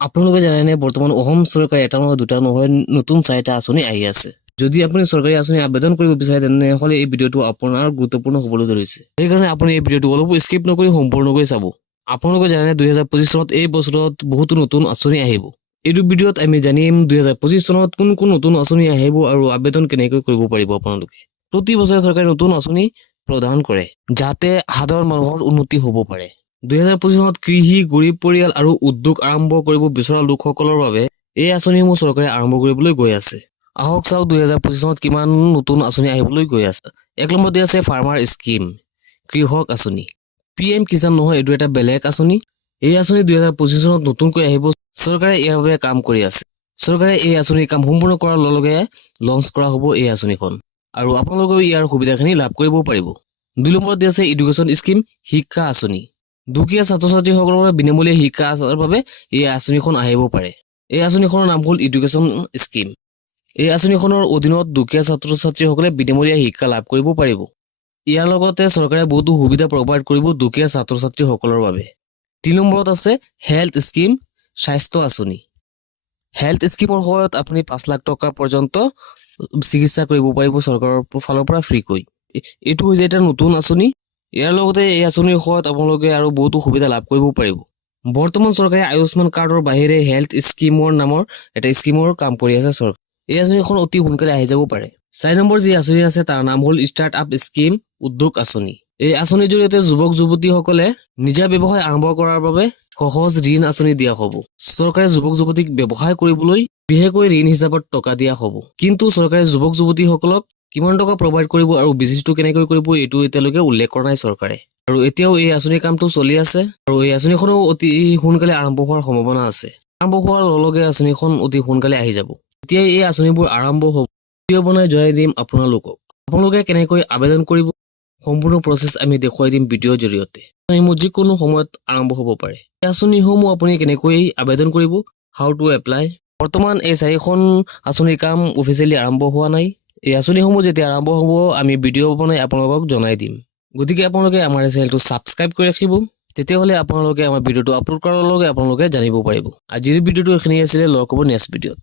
আপোনালোকে জানেনে বৰ্তমান অসম চৰকাৰে এটা নহয় দুটা নহয় নতুন 4টা আঁচনি আহি আছে। যদি আপুনি চৰকাৰী আঁচনি আবেদন কৰিব বিচাৰে তেনেহ'লে এই ভিডিঅ'টো আপোনাৰ গুৰুত্বপূৰ্ণ হ'বলৈ ধৰিছে। সেইকাৰণে আপুনি এই ভিডিঅ'টো অলপো স্কিপ নকৰি সম্পূৰ্ণকৈ চাব। আপোনালোকে জানেনে 2025 চনত এই বছৰত বহুতো নতুন আঁচনি আহিব। এইটো ভিডিঅ'ত আমি জানিম 2025 চনত কোন কোন নতুন আঁচনি আহিব আৰু আবেদন কেনেকৈ কৰিব পাৰিব আপোনালোকে। প্ৰতি বছৰে চৰকাৰে নতুন আঁচনি প্ৰদান কৰে যাতে সাধাৰণ মানুহৰ উন্নতি হ'ব পাৰে। 2025 চনত কৃষি, গৰীব পৰিয়াল আৰু উদ্যোগ আৰম্ভ কৰিব বিচৰা লোকসকলৰ বাবে এই আঁচনিসমূহ চৰকাৰে আৰম্ভ কৰিবলৈ গৈ আছে। আহক চাওক 2025 চনত কিমান নতুন আঁচনি আহিবলৈ গৈ আছে। এক নম্বৰতে আছে ফাৰ্মাৰ স্কিম, কৃষক আঁচনি। PM কিষাণ নহয়, এইটো এটা বেলেগ আঁচনি। এই আঁচনি 2025 চনত নতুনকৈ আহিব। চৰকাৰে ইয়াৰ বাবে কাম কৰি আছে। চৰকাৰে এই আঁচনিৰ কাম সম্পূৰ্ণ কৰাৰ লগে লগে লঞ্চ কৰা হ'ব এই আঁচনিখন আৰু আপোনালোকেও ইয়াৰ সুবিধাখিনি লাভ কৰিব পাৰিব। 2 নম্বৰতে আছে এডুকেশ্যন স্কিম, শিক্ষা আঁচনি। দুখীয়া ছাত্ৰ-ছাত্ৰীসকলৰ বাবে বিনামূলীয়া শিক্ষা আঁচনিৰ বাবে এই আঁচনিখন আহিব পাৰে। এই আঁচনিখনৰ নাম হ'ল এডুকেশ্যন স্কিম। এই আঁচনিখনৰ অধীনত দুখীয়া ছাত্ৰ-ছাত্ৰীসকলে বিনামূলীয়া শিক্ষা লাভ কৰিব পাৰিব। ইয়াৰ লগতে চৰকাৰে বহুতো সুবিধা প্ৰভাইড কৰিব দুখীয়া ছাত্ৰ-ছাত্ৰীসকলৰ বাবে। 3 নম্বৰত আছে হেল্থ স্কিম, স্বাস্থ্য আঁচনি। হেল্থ স্কিমৰ সহায়ত আপুনি 5 লাখ টকা পৰ্যন্ত চিকিৎসা কৰিব পাৰিব চৰকাৰৰ ফালৰ পৰা ফ্ৰীকৈ। এইটো হৈছে এটা নতুন আঁচনি। ইয়াৰ লগতে এই আঁচনিৰ সহায়ত আপোনালোকে আৰু বহুতো সুবিধা লাভ কৰিব পাৰিব। বৰ্তমান চৰকাৰে আয়ুষ্মান কাৰ্ডৰ বাহিৰে হেল্থ স্কিমৰ নামৰ এটা স্কিমৰ কাম কৰি আছে চৰকাৰে। এই আঁচনিখন অতি সোনকালে আহি যাব পাৰে। 4 নম্বৰ যি আঁচনি আছে তাৰ নাম হ'ল ষ্টাৰ্ট আপ স্কিম, উদ্যোগ আঁচনি। এই আঁচনিৰ জৰিয়তে যুৱক-যুৱতীসকলে নিজা ব্যৱসায় আৰম্ভ কৰাৰ বাবে সহজ ঋণ আঁচনি দিয়া হ'ব। চৰকাৰে যুৱক-যুৱতীক ব্যৱসায় কৰিবলৈ বিশেষকৈ ঋণ হিচাপত টকা দিয়া হ'ব। কিন্তু চৰকাৰে যুৱক-যুৱতীসকলক কিমান টকা প্ৰভাইড কৰিব আৰু বিজনেছটো কেনেকৈ কৰিব এইটো এতিয়ালৈকে উল্লেখ কৰা নাই চৰকাৰে। আৰু এতিয়াও এই আঁচনিৰ কামটো চলি আছে আৰু এই আঁচনিখনো অতি সোনকালে আৰম্ভ হোৱাৰ সম্ভাৱনা আছে। আৰম্ভ হোৱাৰ লগে লগে আঁচনিখন অতি সোনকালে আহি যাব। এতিয়া এই আঁচনিবোৰ আৰম্ভ হ'ব, ভিডিঅ' বনাই জনাই দিম আপোনালোকক। আপোনালোকে কেনেকৈ আবেদন কৰিব সম্পূৰ্ণ প্ৰচেছ আমি দেখুৱাই দিম ভিডিঅ'ৰ জৰিয়তে। আঁচনিসমূহ যিকোনো সময়ত আৰম্ভ হ'ব পাৰে। এই আঁচনিসমূহ আপুনি কেনেকৈ আবেদন কৰিব, হাউ টু এপ্লাই। বৰ্তমান এই 4খন আঁচনিৰ কাম অফিচিয়েলি আৰম্ভ হোৱা নাই। এই আঁচনিসমূহ যেতিয়া আৰম্ভ হ'ব আমি ভিডিঅ' বনাই আপোনালোকক জনাই দিম। গতিকে আপোনালোকে আমাৰ এই চেনেলটো ছাবস্ক্ৰাইব কৰি ৰাখিব। তেতিয়াহ'লে আপোনালোকে আমাৰ ভিডিঅ'টো আপলোড কৰাৰ লগে আপোনালোকে জানিব পাৰিব। আজিৰ ভিডিঅ'টো এইখিনি আছিলে, লগ হ'ব নেক্সট ভিডিঅ'ত।